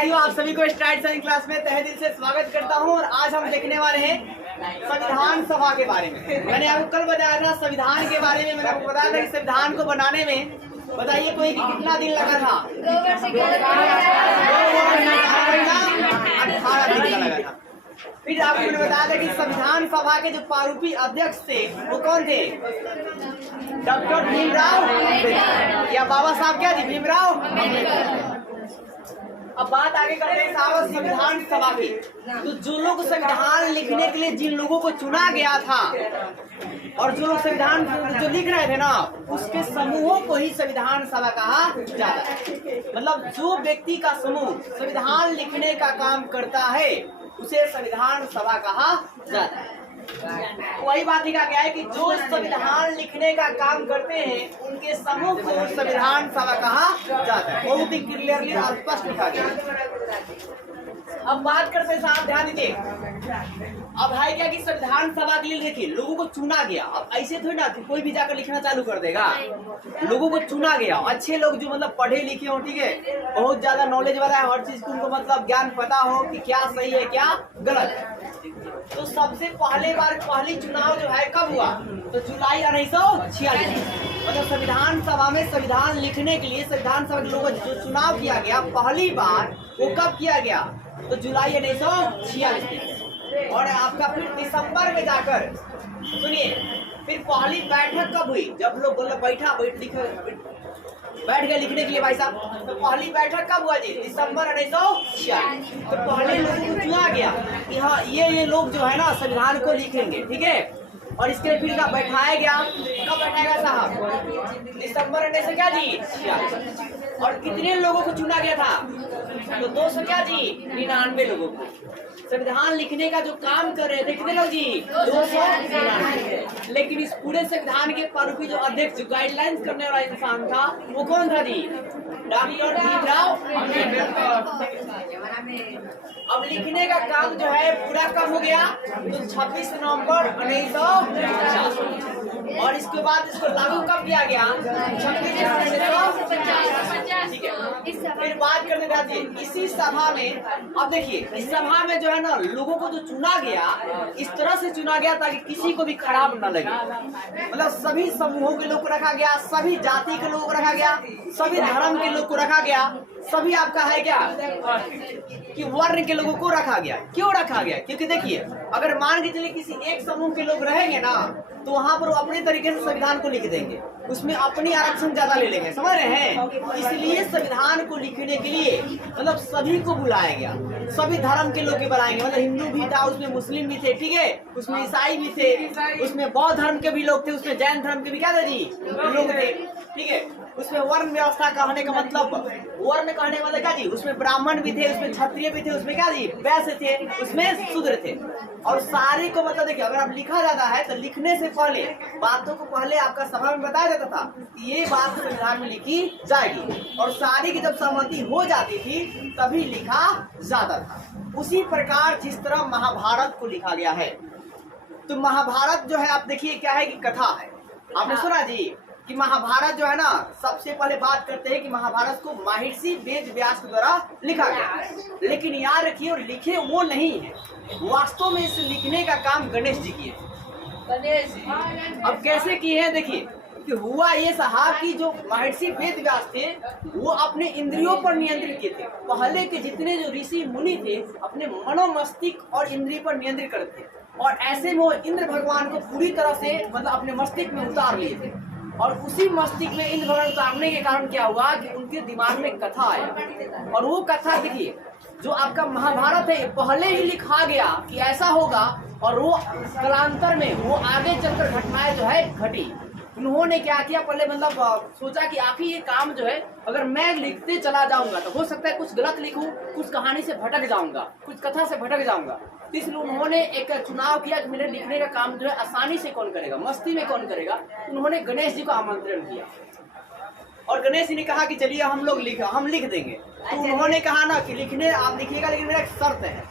विद्यार्थियों, आप सभी को स्टार्ट साइंस क्लास में तहे दिल से स्वागत करता हूं। और आज हम देखने वाले हैं संविधान सभा के बारे में। मैंने आपको कल बताया था संविधान के बारे में। मैंने आपको बताया था कि संविधान को बनाने में बताइए कोई कि कितना दिन लगा था? 18 दिन लगा था। फिर आपको मैंने बताया था कि संविधान सभा के जो प्रारूपी अध्यक्ष थे वो कौन थे? डॉक्टर भीमराव या बाबा साहब क्या जी? भीमराव। अब बात आगे करते हैं साहब संविधान सभा की। तो जो लोग संविधान लिखने के लिए जिन लोगों को चुना गया था और जो लोग संविधान जो लिख रहे थे ना, उसके समूहों को ही संविधान सभा कहा जाता है। मतलब जो व्यक्ति का समूह संविधान लिखने का काम करता है उसे संविधान सभा कहा जाता है। वही बात लिखा गया है कि जो संविधान लिखने का काम करते हैं उनके समूह को संविधान सभा कहा जाता है। बहुत ही क्लियरली और स्पष्ट लिखा गया है। अब बात करते हैं साहब, ध्यान दीजिए। अब है क्या कि संविधान सभा के लिए देखिए लोगों को चुना गया। अब ऐसे थोड़ी ना कि कोई भी जाकर लिखना चालू कर देगा। लोगों को चुना गया, अच्छे लोग जो मतलब पढ़े लिखे हो, ठीक है, बहुत ज्यादा नॉलेज वाला है, हर चीज को उनको मतलब ज्ञान पता हो कि क्या सही है क्या गलत है। तो सबसे पहली चुनाव जो है कब हुआ? तो जुलाई 1946। मतलब संविधान सभा में संविधान लिखने के लिए संविधान सभा के लोगों जो चुनाव किया गया पहली बार, वो कब किया गया? तो जुलाई 1946। और आपका फिर दिसंबर में जाकर सुनिए फिर पहली बैठक कब हुई? जब लोग बोले बैठ गए लिखने के लिए भाई साहब। तो पहली बैठक कब हुआ जी? दिसंबर 1946। तो पहले लोगों को चुना गया कि हाँ ये लोग जो है ना संविधान को लिखेंगे, ठीक है। और इसके फिर का बैठाया गया। कब बैठाएगा साहब? दिसंबर 19 क्या जी? 46। और कितने लोगों को चुना गया था? तो 200 क्या जी? 99 लोगों को। संविधान लिखने का जो काम कर रहे थे कितने लोग जी? 299। लेकिन इस पूरे संविधान के प्रारूपी जो अध्यक्ष जो गाइडलाइंस करने वाला इंसान था वो कौन था जी? डॉक्टर भीमराव अम्बेडकर। अब लिखने का काम जो है पूरा कब हो गया? तो 26 नवंबर 1950। और इसके बाद इसको लागू कब किया गया? 26 फिर बात करने जाते हैं इसी सभा में। अब देखिए इस सभा में जो है ना लोगों को जो चुना गया इस तरह से चुना गया ताकि किसी को भी खराब न लगे। मतलब सभी समूहों के लोग को रखा गया, सभी जाति के लोगों को रखा गया, सभी धर्म के लोग को रखा गया, सभी आपका है क्या कि वर्ण के लोगों को रखा गया। क्यों रखा गया? क्योंकि देखिए अगर मान के चलिए किसी एक समूह के लोग रहेंगे ना तो वहाँ पर वो अपने तरीके से संविधान को लिख देंगे, उसमें अपनी आरक्षण ज्यादा ले लेंगे, समझ रहे हैं। इसलिए संविधान को लिखने के लिए मतलब सभी को बुलाया गया, सभी धर्म के लोग के बुलाएंगे। मतलब हिंदू भी था, उसमें मुस्लिम भी थे, ठीक है, उसमें ईसाई भी थे, उसमें बौद्ध धर्म के भी लोग थे, उसमें जैन धर्म के भी क्या थे जी लोग थे, ठीक है। उसमें वर्ण व्यवस्था कहने का मतलब वर्ण कहने का मतलब क्या जी? उसमें ब्राह्मण भी थे, उसमें क्षत्रिय भी थे, उसमें क्या जी वैश्य थे, उसमें शूद्र थे। और सारे को मतलब देखिए अगर आप लिखा जाता है तो लिखने से पहले बातों को पहले आपका सभा में बताया जाता था कि ये बात संविधान में लिखी जाएगी और सारी की जब सहमति हो जाती थी तभी लिखा जाता था। उसी प्रकार जिस तरह महाभारत को लिखा गया है, तो महाभारत जो है आप देखिए क्या है कि कथा है। आपने सुना जी कि महाभारत जो है ना, सबसे पहले बात करते हैं कि महाभारत को महर्षि वेद व्यास द्वारा लिखा गया। लेकिन याद रखिए लिखे वो नहीं है, वास्तव में इस लिखने का काम गणेश जी किए। अब कैसे किए हैं देखिए कि हुआ ये साहब कि जो महर्षि वेद व्यास थे वो अपने इंद्रियों पर नियंत्रित किए थे। पहले के जितने जो ऋषि मुनि थे अपने मनोमस्तिष्क और इंद्रिय पर नियंत्रित करते थे और ऐसे में वो इंद्र भगवान को पूरी तरह से मतलब अपने मस्तिष्क में उतार लिए थे। और उसी मस्तिष्क में इंद्र भगवान उतारने के कारण क्या हुआ कि उनके दिमाग में कथा आई। और वो कथा देखिए जो आपका महाभारत है पहले ही लिखा गया कि ऐसा होगा और वो कालांतर में वो आगे चलकर घटनाएं जो है घटी। उन्होंने क्या किया पहले मतलब सोचा कि आखिर ये काम जो है अगर मैं लिखते चला जाऊंगा तो हो सकता है कुछ गलत लिखूं, कुछ कहानी से भटक जाऊंगा, कुछ कथा से भटक जाऊंगा। इसलिए उन्होंने एक चुनाव किया कि मेरे लिखने का काम जो है आसानी से कौन करेगा, मस्ती में कौन करेगा। उन्होंने गणेश जी को आमंत्रण किया और गणेश जी ने कहा कि चलिए हम लिख देंगे। तो उन्होंने कहा ना कि लिखने आप लिखिएगा लेकिन मेरा एक शर्त है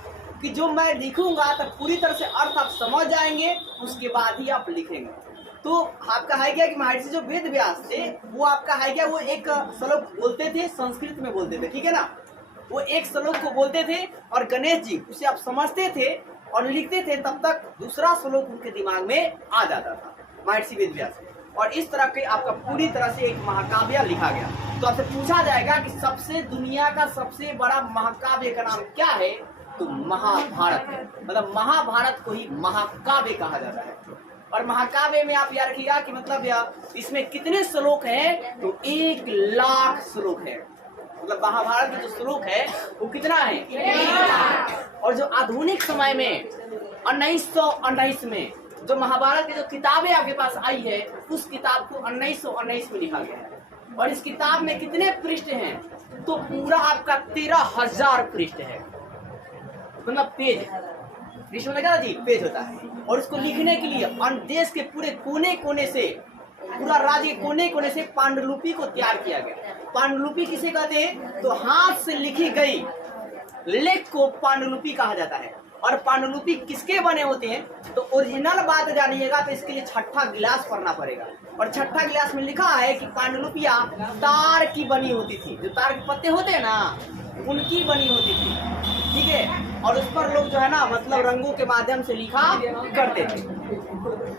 कि जो मैं लिखूंगा तब पूरी तरह से अर्थ आप समझ जाएंगे, उसके बाद ही आप लिखेंगे। तो आपका है क्या कि महर्षि जो वेद व्यास थे वो आपका है क्या वो एक श्लोक बोलते थे, संस्कृत में बोलते थे, ठीक है ना। वो एक श्लोक को बोलते थे और गणेश जी उसे आप समझते थे और लिखते थे, तब तक दूसरा श्लोक उनके दिमाग में आ जाता था महर्षि वेदव्यास। और इस तरह के आपका पूरी तरह से एक महाकाव्य लिखा गया। तो आपसे पूछा जाएगा कि सबसे दुनिया का सबसे बड़ा महाकाव्य का नाम क्या है, तो महाभारत है। मतलब महाभारत को ही महाकाव्य कहा जाता है। और महाकाव्य में आप याद रखिएगा कि मतलब इसमें कितने श्लोक हैं, तो 1,00,000 श्लोक है। मतलब महाभारत का जो श्लोक है वो कितना है, 1,00,000। और जो आधुनिक समय में 1919 में जो महाभारत की जो किताबें आपके पास आई है, उस किताब को 1919 में लिखा गया है। और इस किताब में कितने पृष्ठ हैं, तो पूरा आपका 13,000 पृष्ठ है। मतलब पेज, पृष्ठ होता है जी, पेज होता है। और इसको लिखने के लिए देश के पूरे कोने कोने से, पूरा राज्य के कोने कोने से पांडुलिपि को तैयार किया गया। पांडुलिपि किसे कहते हैं, तो हाथ से लिखी गई लेख को पांडुलिपि कहा जाता है। और पांडुलिपि किसके बने होते हैं, तो ओरिजिनल बात जानिएगा तो इसके लिए छठा गिलास पढ़ना पड़ेगा। और छठा गिलास में लिखा है कि पांडुलिपियां तार की बनी होती थी, जो तार के पत्ते होते हैं ना, उनकी बनी होती थी, ठीक है। और उस पर लोग जो है ना, मतलब रंगों के माध्यम से लिखा करते थे।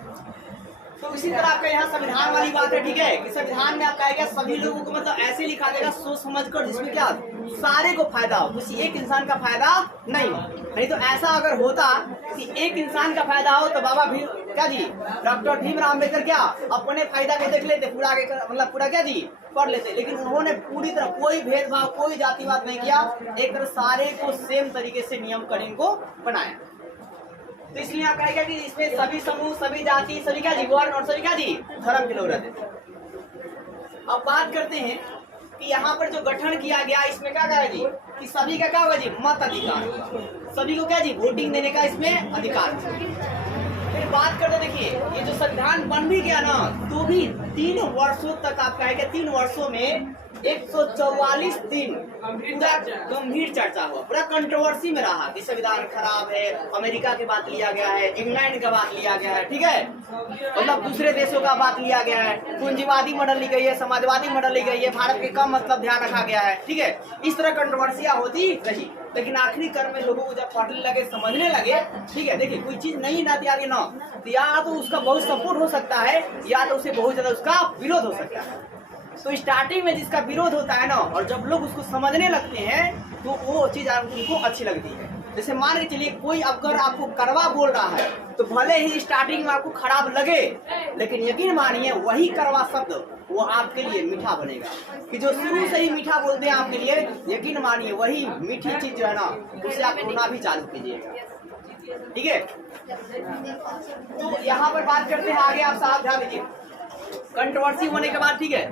तो इसी तरह आपका यहाँ संविधान वाली बात है, ठीक है, कि संविधान में आपका आएगा सभी लोगों को मतलब ऐसे लिखा देगा सोच समझकर, जिसमें क्या सारे को फायदा हो, किसी एक इंसान का फायदा नहीं हो। नहीं तो ऐसा अगर होता कि एक इंसान का फायदा हो तो बाबा भीम क्या जी, डॉक्टर भीमराव अम्बेडकर क्या अपने फायदा के देख लेते, पूरा आगे मतलब पूरा क्या जी पढ़ लेते। लेकिन उन्होंने पूरी तरह कोई भेदभाव, कोई जातिवाद नहीं किया, एक तरह सारे को सेम तरीके से नियम कानून को बनाया। तो इसलिए आप कहेगा कि इसमें सभी समूह, सभी जाति, सभी क्या जी वर्ण और सभी क्या जी धर्म के लोग रहते हैं। अब बात करते हैं कि यहाँ पर जो गठन किया गया, इसमें क्या कहा जी कि सभी का क्या होगा जी मत अधिकार, सभी को क्या जी वोटिंग देने का इसमें अधिकार। फिर बात करते, देखिए ये जो संविधान बन भी गया ना, तो भी 3 वर्षों तक आप कहेंगे 3 वर्षों में 144 दिन पूरा गंभीर चर्चा हुआ, पूरा कंट्रोवर्सी में रहा कि संविधान खराब है, अमेरिका की बात लिया गया है, इंग्लैंड का बात लिया गया है, ठीक है, मतलब दूसरे देशों का बात लिया गया है, पूंजीवादी मॉडल ली गई है, समाजवादी मॉडल ली गई है, भारत के कम मतलब ध्यान रखा गया है, ठीक है। इस तरह कंट्रोवर्सियां होती रही। लेकिन आखिरी क्रम में लोगों को जब पढ़ने लगे, समझने लगे, ठीक है, देखिए कोई चीज नहीं आती आगे ना, तो या तो उसका बहुत सपोर्ट हो सकता है, या तो उसे बहुत ज्यादा उसका विरोध हो सकता है। तो स्टार्टिंग में जिसका विरोध होता है ना, और जब लोग उसको समझने लगते हैं तो वो चीज उनको अच्छी लगती है। जैसे मान के चलिए कोई अगर आपको कड़वा बोल रहा है, तो भले ही स्टार्टिंग में आपको खराब लगे, लेकिन यकीन मानिए वही कड़वा शब्द वो आपके लिए मीठा बनेगा। कि जो शुरू से ही मीठा बोलते हैं आपके लिए, यकीन मानिए वही मीठी चीज जो है ना, उसे आप होना भी चालू कीजिएगा, ठीक है। तो यहाँ पर बात करते हैं आगे, आप साथ ध्यान दीजिए। कंट्रोवर्सी होने के बाद, ठीक है,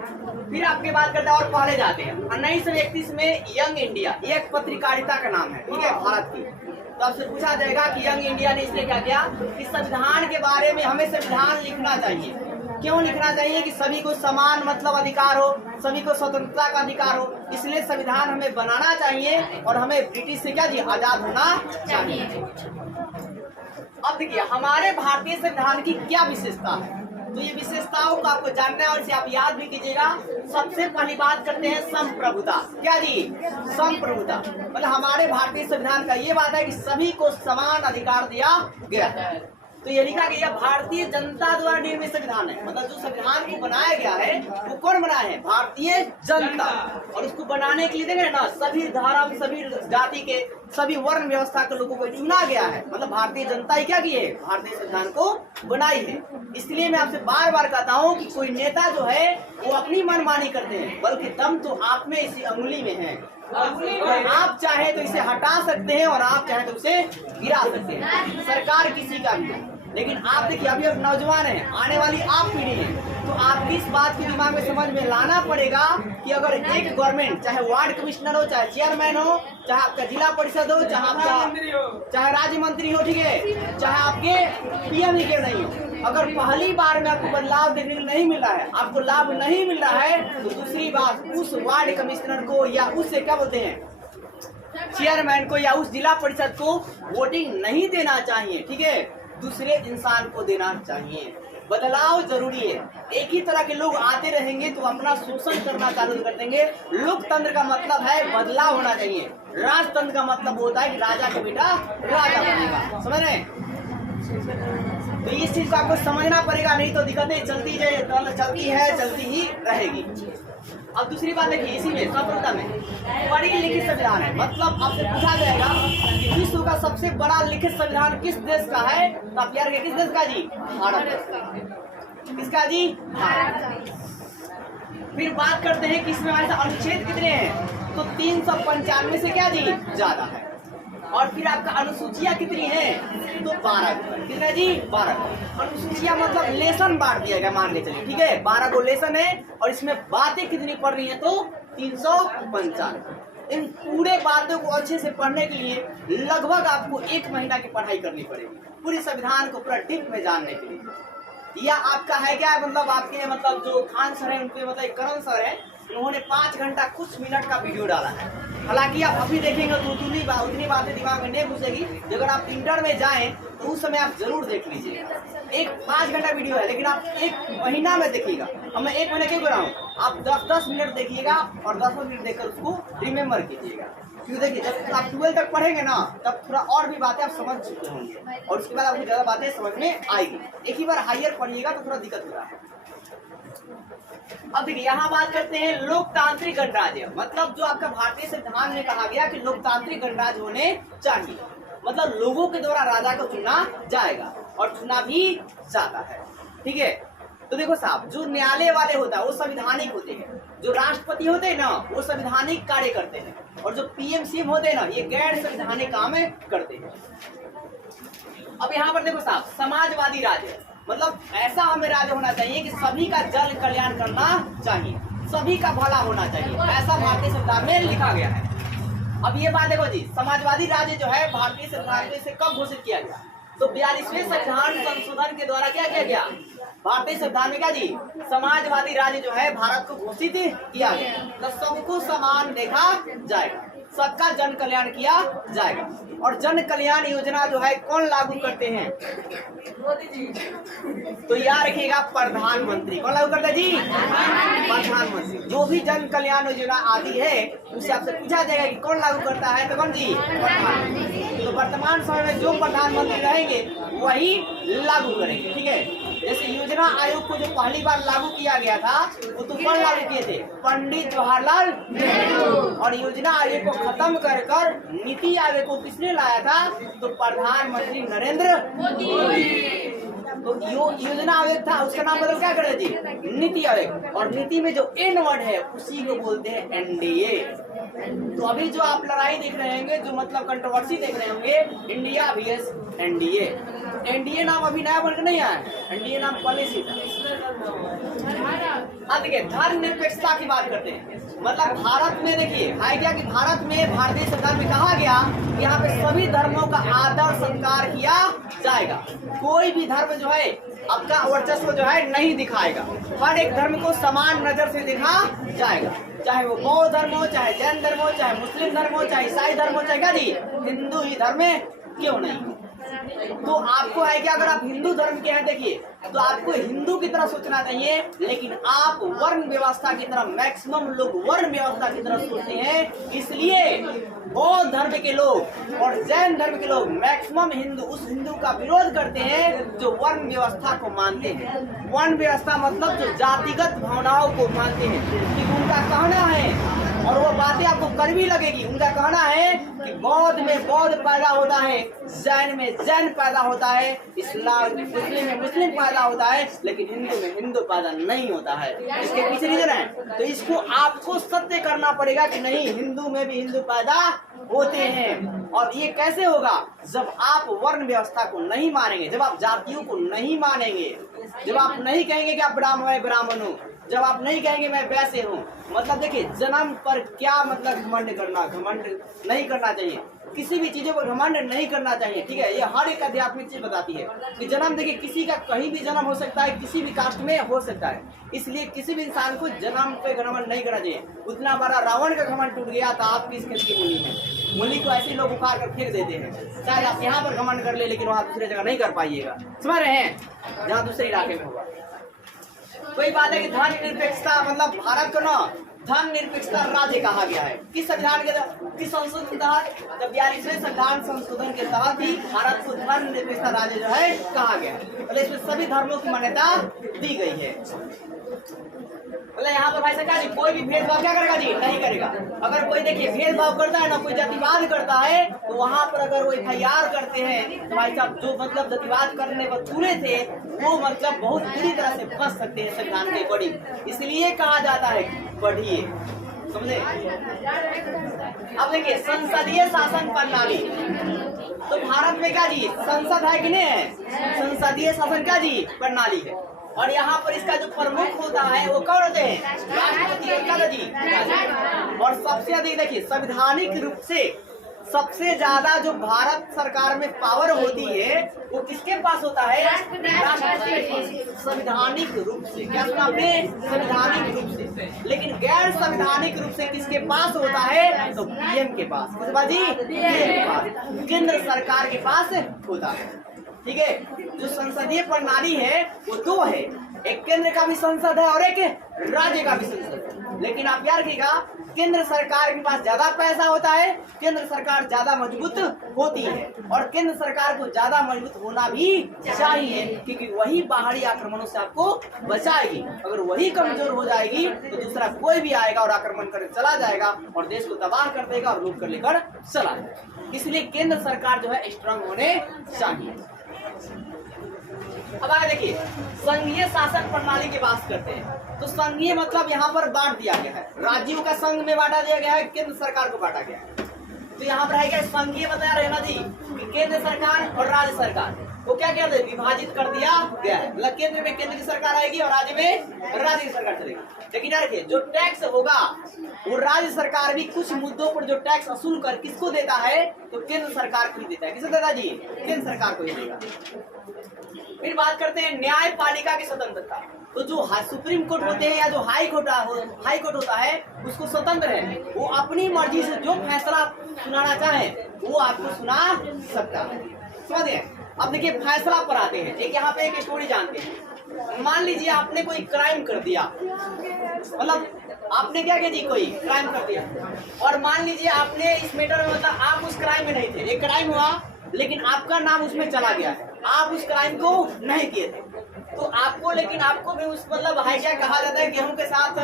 फिर आपके बात करते हैं और पहले जाते हैं 1931 में यंग इंडिया, ये एक पत्रकारिता का नाम है, ठीक है, भारत की। तो आपसे पूछा जाएगा कि यंग इंडिया ने इसलिए क्या किया कि संविधान के बारे में हमें संविधान लिखना चाहिए। क्यों लिखना चाहिए कि सभी को समान मतलब अधिकार हो, सभी को स्वतंत्रता का अधिकार हो, इसलिए संविधान हमें बनाना चाहिए और हमें ब्रिटिश से क्या जी आजाद होना चाहिए। अब देखिए हमारे भारतीय संविधान की क्या विशेषता है, तो ये विशेषताओं को आपको जानना है और इसे आप याद भी कीजिएगा। सबसे पहली बात करते हैं संप्रभुता। क्या जी, संप्रभुता मतलब हमारे भारतीय संविधान का ये बात है कि सभी को समान अधिकार दिया गया है। तो ये लिखा गया भारतीय जनता द्वारा निर्मित संविधान है, मतलब जो संविधान को बनाया गया है वो कौन बनाया है, भारतीय जनता। और उसको बनाने के लिए देखें ना, सभी धर्म, सभी जाति के, सभी वर्ण व्यवस्था के लोगों को चुना गया है, मतलब भारतीय जनता ही क्या की है, भारतीय संविधान को बनाई है। इसलिए मैं आपसे बार बार कहता हूँ कि कोई नेता जो है वो अपनी मनमानी करते हैं, बल्कि दम तो आप में इसी अंगुली में है। और आप चाहे तो इसे हटा सकते हैं और आप चाहे तो उसे गिरा सकते हैं, सरकार किसी का भी। लेकिन आप देखिए अभी अब नौजवान है, आने वाली आप पीढ़ी है, तो आपकी इस बात को दिमाग में समझ में लाना पड़ेगा कि अगर एक गवर्नमेंट, चाहे वार्ड कमिश्नर हो, चाहे चेयरमैन हो, चाहे आपका जिला परिषद हो, चाहे राज्य मंत्री हो, ठीक है, चाहे आपके पीएम ही क्यों नहीं हो, अगर पहली बार में आपको बदलाव देखने को नहीं मिल रहा है, आपको लाभ नहीं मिल रहा है, तो दूसरी बात उस वार्ड कमिश्नर को या उससे क्या बोलते हैं चेयरमैन को या उस जिला परिषद को वोटिंग नहीं देना चाहिए, ठीक है, दूसरे इंसान को देना चाहिए। बदलाव जरूरी है। एक ही तरह के लोग आते रहेंगे तो अपना शोषण करना चालू कर देंगे। लोकतंत्र का मतलब है बदलाव होना चाहिए। राजतंत्र का मतलब होता है कि राजा का बेटा राजा बनेगा। समझ रहे हैं? तो इस चीज को आपको समझना पड़ेगा, नहीं तो दिक्कतें चलती है चलती ही रहेगी। अब दूसरी बात देखिए, इसी में स्वतंत्रता में पढ़ी लिखित संविधान है। मतलब आपसे पूछा जाएगा कि विश्व का सबसे बड़ा लिखित संविधान किस देश का है, तो आप यार किस देश का जी? भारत। किसका जी? भारत। फिर बात करते हैं कि इसमें हमारे अनुच्छेद कितने हैं, तो 395 से क्या जी ज्यादा है। और फिर आपका अनुसूचियां कितनी हैं, तो 12। कितना जी? 12। अनुसूचियां मतलब लेसन बांट दिया गया, मान के चलिए, ठीक है। 12 को लेसन है और इसमें बातें कितनी पढ़ रही हैं, तो 395। इन पूरे बातों को अच्छे से पढ़ने के लिए लगभग आपको 1 महीना की पढ़ाई करनी पड़ेगी, पूरी संविधान को पूरा डीप में जानने के लिए। या आपका है क्या, मतलब आपके मतलब जो खान सर है उनके मतलब करण सर है, उन्होंने 5 घंटा कुछ मिनट का वीडियो डाला है। हालांकि आप अभी देखेंगे तो उतनी बातें दिमाग में नहीं घुसेगी। अगर आप इंटर में जाएं तो उस समय आप जरूर देख लीजिए। एक 5 घंटा वीडियो है, लेकिन आप 1 महीना में देखिएगा। अब मैं 1 महीना क्यों कर रहा हूँ, आप 10-10 मिनट देखिएगा और 10 मिनट देखकर उसको रिमेम्बर कीजिएगा। क्यों? देखिए, जब आप 12 तक पढ़ेंगे ना, तब थोड़ा और भी बातें आप समझ चुके होंगे और उसके बाद आपको ज्यादा बातें समझ में आएगी। एक ही बार हायर पढ़िएगा तो थोड़ा दिक्कत हो रहा है। अब देखिए, यहाँ बात करते हैं लोकतांत्रिक गणराज्य। मतलब जो आपका भारतीय संविधान में कहा गया कि लोकतांत्रिक गणराज्य होने चाहिए, मतलब लोगों के द्वारा राजा को चुना जाएगा और चुना भी जाता है, ठीक है। तो देखो साहब, जो न्यायालय वाले होता है वो संविधानिक होते हैं, जो राष्ट्रपति होते हैं ना वो संविधानिक कार्य करते हैं, और जो पीएम सीएम होते हैं ना ये गैर संविधानिक काम करते हैं। अब यहाँ पर देखो साहब, समाजवादी राज्य मतलब ऐसा हमें राज्य होना चाहिए कि सभी का जन कल्याण करना चाहिए, सभी का भला होना चाहिए, ऐसा भारतीय संविधान में लिखा गया है। अब ये बात देखो जी, समाजवादी राज्य जो है भारतीय संविधान में इसे कब घोषित किया गया, तो 42वें संविधान संशोधन के द्वारा क्या किया गया, भारतीय संविधान में क्या जी समाजवादी राज्य जो है भारत को घोषित किया गया। तो सबको समान देखा जाएगा, सबका जन कल्याण किया जाएगा। और जन कल्याण योजना जो है कौन लागू करते हैं, मोदी जी। तो याद रखिएगा प्रधानमंत्री। कौन लागू करते हैं जी? प्रधानमंत्री। जो भी जन कल्याण योजना आदि है उससे आपसे पूछा जाएगा कि कौन लागू करता है, तो कौन जी? प्रधानमंत्री। तो वर्तमान समय में जो प्रधानमंत्री रहेंगे वही लागू करेंगे, ठीक है। जैसे योजना आयोग को जो पहली बार लागू किया गया था वो तो कौन लागू किए थे, पंडित जवाहरलाल नेहरू। और योजना आयोग को खत्म कर नीति आयोग को किसने लाया था, तो प्रधानमंत्री नरेंद्र मोदी। तो योजना आयोग था, उसका नाम बदल क्या कर दी, नीति आयोग। और नीति में जो एन वर्ड है उसी को बोलते हैं एनडीए। तो अभी जो आप लड़ाई देख रहे होंगे, जो मतलब कंट्रोवर्सी देख रहे होंगे, इंडिया वीएस एनडीए। एनडीए नाम अभी नया बनकर नहीं आया, एनडीए नाम पहले से था। अब देखिए, धर्मनिरपेक्षता की बात करते हैं। मतलब भारत में देखिए है क्या कि भारत में भारतीय संविधान में कहा गया कि यहाँ पे सभी धर्मों का आदर सत्कार किया जाएगा। कोई भी धर्म जो है आपका वर्चस्व जो है नहीं दिखाएगा, हर एक धर्म को समान नजर से देखा जाएगा, चाहे वो बौद्ध धर्म हो, चाहे जैन धर्म हो, चाहे मुस्लिम धर्म हो, चाहे ईसाई धर्म हो, चाहे क्या जी हिंदू ही धर्म में क्यों नहीं। तो आपको है कि अगर आप हिंदू धर्म के हैं, देखिए तो आपको हिंदू की तरह सोचना चाहिए, लेकिन आप वर्ण व्यवस्था की तरह, मैक्सिमम लोग वर्ण व्यवस्था की तरह सोचते हैं। इसलिए बौद्ध धर्म के लोग और जैन धर्म के लोग मैक्सिमम हिंदू उस हिंदू का विरोध करते हैं जो वर्ण व्यवस्था को मानते हैं। वर्ण व्यवस्था मतलब जो जातिगत भावनाओं को मानते हैं, कि उनका कहना है और वो बातें आपको कड़वी लगेगी। उनका कहना है कि बौद्ध में बौद्ध पैदा होता है, जैन में जैन पैदा होता है, इस्लाम मुस्लिम में मुस्लिम पैदा होता है, लेकिन हिंदू में हिंदू पैदा नहीं होता है। इसके पीछे रीजन है, तो इसको आपको सत्य करना पड़ेगा कि नहीं, हिंदू में भी हिंदू पैदा होते हैं। और ये कैसे होगा, जब आप वर्ण व्यवस्था को नहीं मानेंगे, जब आप जातियों को नहीं मानेंगे, जब आप नहीं कहेंगे कि आप ब्राह्मण हो, जब आप नहीं कहेंगे मैं वैसे हूँ। मतलब देखिए, जन्म पर क्या मतलब घमंड करना, घमंड नहीं करना चाहिए। किसी भी चीजों को घमंड नहीं करना चाहिए, ठीक है। ये हर एक आध्यात्मिक चीज बताती है कि जन्म देखिए किसी का कहीं भी जन्म हो सकता है, किसी भी कास्ट में हो सकता है, इसलिए किसी भी इंसान को जन्म पे घमंड नहीं करना चाहिए। उतना बड़ा रावण का घमंड टूट गया तो आप किस खेत की मूली है? मूली को ऐसे लोग उखाड़ कर फेंक देते हैं। शायद आप यहाँ पर घमंड कर ले लेकिन वहाँ दूसरी जगह नहीं कर पाइएगा, समझ रहे हैं, जहाँ दूसरे इलाके में होगा। कोई बात है कि धर्म निरपेक्षता मतलब भारत को ना धर्म निरपेक्षता राज्य कहा गया है। किस संविधान के किस संशोधन के तहत? जब 42वें संविधान संशोधन के तहत ही भारत को धर्म निरपेक्षता राज्य जो है कहा गया है। मतलब इसमें सभी धर्मों की मान्यता दी गई है। मतलब यहाँ पर भाई सरकार जी कोई भी भेदभाव क्या करेगा जी? नहीं करेगा। अगर कोई देखिए भेदभाव करता है ना, कोई जातिवाद करता है, तो वहाँ पर अगर वो FIR करते हैं तो भाई साहब जो मतलब जातिवाद करने पर तुले थे वो मतलब बहुत बुरी तरह से फंस सकते हैं संविधान के अकॉर्डिंग। इसलिए कहा जाता है पढ़िए, समझे। अब देखिए संसदीय शासन प्रणाली, तो भारत में क्या जी संसद है कि नहीं है? संसदीय शासन क्या जी प्रणाली है। और यहाँ पर इसका जो प्रमुख होता है वो कौन होते हैं? राष्ट्रपति होता है जी। और सबसे अधिक देखिए संवैधानिक रूप से सबसे ज्यादा जो भारत सरकार में पावर होती है वो किसके पास होता है? राष्ट्रपति के पास, संवैधानिक रूप से। क्या सुना आपने? संवैधानिक रूप से। लेकिन गैर संवैधानिक रूप से किसके पास होता है? तो PM के पास। किस बाजी? PM के पास, केंद्र सरकार के पास होता है, ठीक है। जो संसदीय प्रणाली है वो दो है, एक केंद्र का भी संसद है और एक राज्य का भी संसद है। लेकिन आप याद रखिएगा केंद्र सरकार के पास ज्यादा पैसा होता है, केंद्र सरकार ज्यादा मजबूत होती है और केंद्र सरकार को ज्यादा मजबूत होना भी चाहिए क्योंकि वही बाहरी आक्रमणों से आपको बचाएगी। अगर वही कमजोर हो जाएगी तो दूसरा कोई भी आएगा और आक्रमण कर चला जाएगा और देश को तबाह कर देगा और लूट कर लेकर चला जाएगा। इसलिए केंद्र सरकार जो है स्ट्रांग होने चाहिए। अब आगे देखिए संघीय शासन प्रणाली की बात करते हैं। तो संघीय मतलब यहाँ पर बांट दिया गया है, राज्यों का संघ में बांटा दिया गया है, केंद्र सरकार को बांटा गया है। तो यहाँ पर है क्या संघीय बताया रहना जी कि केंद्र सरकार और राज्य सरकार को क्या क्या विभाजित कर दिया गया है। मतलब केंद्र में केंद्र की सरकार आएगी और राज्य में राज्य की सरकार चलेगी। लेकिन यार देखिए जो टैक्स होगा वो राज्य सरकार भी कुछ मुद्दों पर जो टैक्स वसूल कर किसको देता है? तो केंद्र सरकार को ही देता है। किसे देता जी? केंद्र सरकार को ही देगा। फिर बात करते हैं न्यायपालिका की स्वतंत्रता। तो जो सुप्रीम कोर्ट होते हैं या जो हाई कोर्ट होता है उसको स्वतंत्र है, वो अपनी मर्जी से जो फैसला सुनाना चाहे वो आपको सुना सकता है, समझे। अब देखिए फैसला पर आते हैं। एक यहाँ पे एक स्टोरी जानते हैं। मान लीजिए आपने कोई क्राइम कर दिया, मतलब आपने क्या किया जी? कोई क्राइम कर दिया और मान लीजिए आपने इस मैटर में मतलब आप उस क्राइम में नहीं थे, एक क्राइम हुआ लेकिन आपका नाम उसमें चला गया है, आप उस क्राइम को नहीं किए थे, तो आपको लेकिन आपको भी उस मतलब हाई क्या कहा जाता है गेहूं के साथ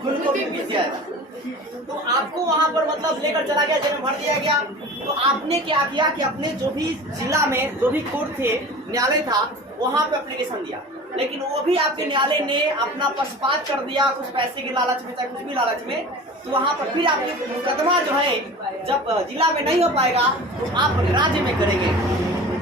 खून को भी पीस दिया जाता है। तो आपको वहां पर मतलब लेकर चला गया, जेल में भर दिया गया। तो आपने क्या किया कि अपने जो भी जिला में जो भी कोर्ट थे, न्यायालय था, वहां पे एप्लीकेशन दिया, लेकिन वो भी आपके न्यायालय ने अपना पक्षपात कर दिया कुछ पैसे के लालच में, चाहे कुछ भी लालच में। तो वहां पर फिर आपके मुकदमा जो है जब जिला में नहीं हो पाएगा तो आप राज्य में करेंगे,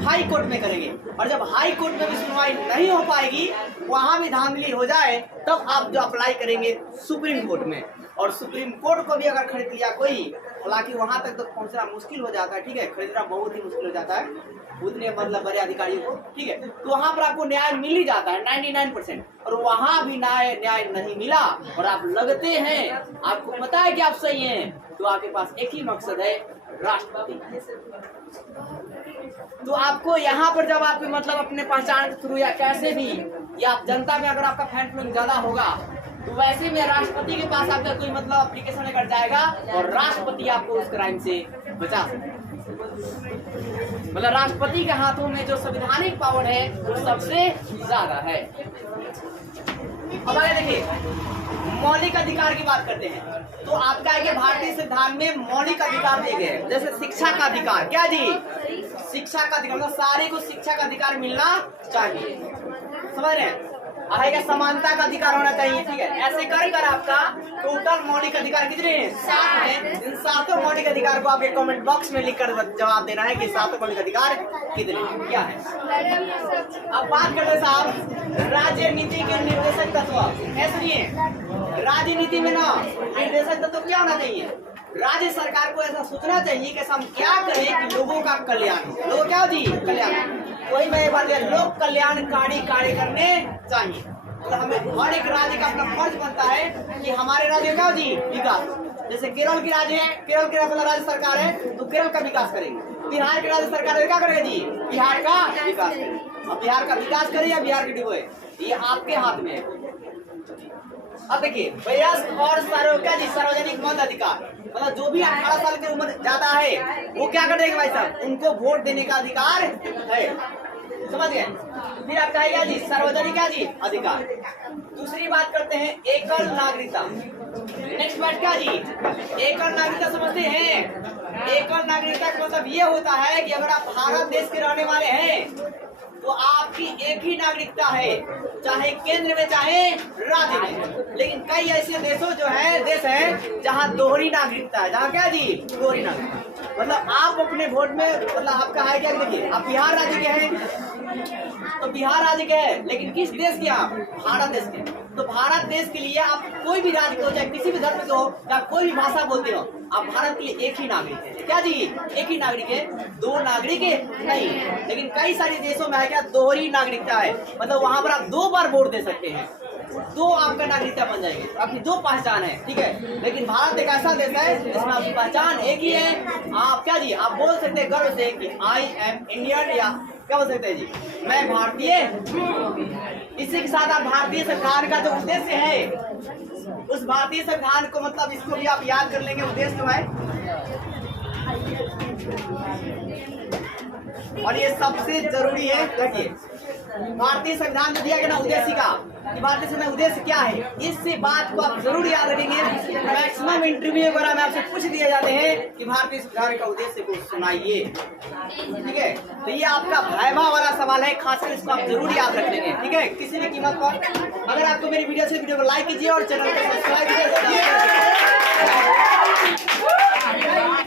हाई कोर्ट में करेंगे। और जब हाई कोर्ट में भी सुनवाई नहीं हो पाएगी, वहां भी धांधली हो जाए, तब आप जो अप्लाई करेंगे सुप्रीम कोर्ट में। और सुप्रीम कोर्ट को भी अगर खरीद लिया कोई, हालांकि वहां तक तो पहुंचना मुश्किल हो जाता है, ठीक है, खरीदना बहुत ही मुश्किल हो जाता है उतने मतलब बड़े अधिकारियों को, ठीक है। तो वहां पर आपको न्याय मिल ही जाता है 99%। और वहां भी न्याय नहीं मिला और आप लगते हैं, आपको पता है कि आप सही हैं, तो आपके पास एक ही मकसद है, राष्ट्रपति। तो आपको यहाँ पर जब आप मतलब अपने पहचान के थ्रू या कैसे भी या जनता में अगर आपका फैन फॉलोइंग ज्यादा होगा तो वैसे में राष्ट्रपति के पास आपका कोई मतलब एप्लीकेशन लेकर जाएगा और राष्ट्रपति आपको उस क्राइम से बचा सकते हैं। मतलब राष्ट्रपति के हाथों में जो संवैधानिक पावर है वो सबसे ज्यादा है। अब आगे देखिए मौलिक अधिकार की बात करते हैं। तो आपका है कि भारतीय संविधान में मौलिक अधिकार दिए गए हैं, जैसे शिक्षा का अधिकार। क्या जी? शिक्षा का अधिकार, मतलब सारे को शिक्षा का अधिकार मिलना चाहिए, समझ रहे हैं। आएगा समानता का अधिकार होना चाहिए, ठीक है। ऐसे कर कर आपका टोटल मौलिक अधिकार कितने हैं? 7 हैं। इन 7 मौलिक अधिकार को आपके कमेंट बॉक्स में लिखकर जवाब देना है कि 7 मौलिक अधिकार कितने क्या है। अब बात करते साहब राजनीति के निर्देशक तत्व। सुनिए राजनीति में ना निर्देशक तत्व क्या होना चाहिए? राज्य सरकार को ऐसा सोचना चाहिए कि हम क्या करें कि लोगों का कल्याण हो। लोगों क्या हो जी, कल्याण। वही मैं बात है, लोक कल्याणकारी कार्य करने चाहिए। तो हमें हर एक राज्य का अपना फर्ज बनता है कि हमारे राज्य का जी विकास। जैसे केरल की राज्य है, केरल की राज्य सरकार है तो केरल का विकास करेंगे। बिहार की राज्य सरकार क्या करेगी जी, बिहार का विकास करेगी। अब बिहार का विकास करे या बिहार की डूबे, ये आपके हाथ में है। अब देखिए, वयस्क और सार्वजनिक मत अधिकार, मतलब जो भी 18 साल की उम्र ज्यादा है वो क्या करेंगे भाई साहब, उनको वोट देने का अधिकार है। समझ गए। फिर आपका है क्या जी, सार्वजनिक क्या जी अधिकार। दूसरी बात करते हैं एकल नागरिकता। नेक्स्ट बात क्या जी, एकल नागरिकता समझते हैं। एकल नागरिकता का मतलब ये होता है कि अगर आप भारत देश के रहने वाले हैं तो आपकी एक ही नागरिकता है, चाहे केंद्र में चाहे राज्य में। लेकिन कई ऐसे देशों जो है देश है जहाँ दोहरी नागरिकता है। जहाँ क्या जी, दोहरी नागरिकता, मतलब आप अपने वोट में, मतलब आपका है क्या, देखिए आप बिहार राज्य के हैं तो बिहार राज्य के हैं, लेकिन किस देश के आप, भारत देश के। तो भारत देश के लिए आप कोई भी राज्य के हो, चाहे किसी भी धर्म के हो, या कोई भी भाषा बोलते हो, आप भारत के लिए एक ही नागरिक है। क्या जी, एक ही नागरिक है, दो नागरिक है नहीं। लेकिन कई सारे देशों में है क्या, दोहरी नागरिकता है, मतलब वहां पर आप 2 बार वोट दे सकते हैं, 2 आपका नागरिकता बन जाएगी, आपकी 2 पहचान है, ठीक है। लेकिन भारत एक ऐसा देश है जिसमें आपकी पहचान एक ही है। आप क्या जी, आप बोल सकते हैं गर्व से कि आई एम इंडियन, या क्या बोल सकते हैं जी, मैं भारतीय। इसी के साथ आप भारतीय संविधान का जो उद्देश्य है, उस भारतीय संविधान को, मतलब इसको भी आप याद कर लेंगे, उद्देश्य जो है। और ये सबसे जरूरी है, देखिए भारतीय संविधान में दिया गया ना उद्देश्य का, कि भारतीय संविधान उद्देश्य क्या है, इस बात को आप जरूर याद रखेंगे। मैक्सिमम इंटरव्यू वगैरह में आपसे पूछ दिए जाते हैं कि भारतीय संविधान का उद्देश्य को सुनाइए, ठीक है। तो ये आपका वाइवा वाला सवाल है, खासकर इसको आप जरूर याद रख लेंगे, ठीक है, किसी भी कीमत पर। अगर आपको मेरी वीडियो को लाइक कीजिए और चैनल को सब्सक्राइब कीजिए।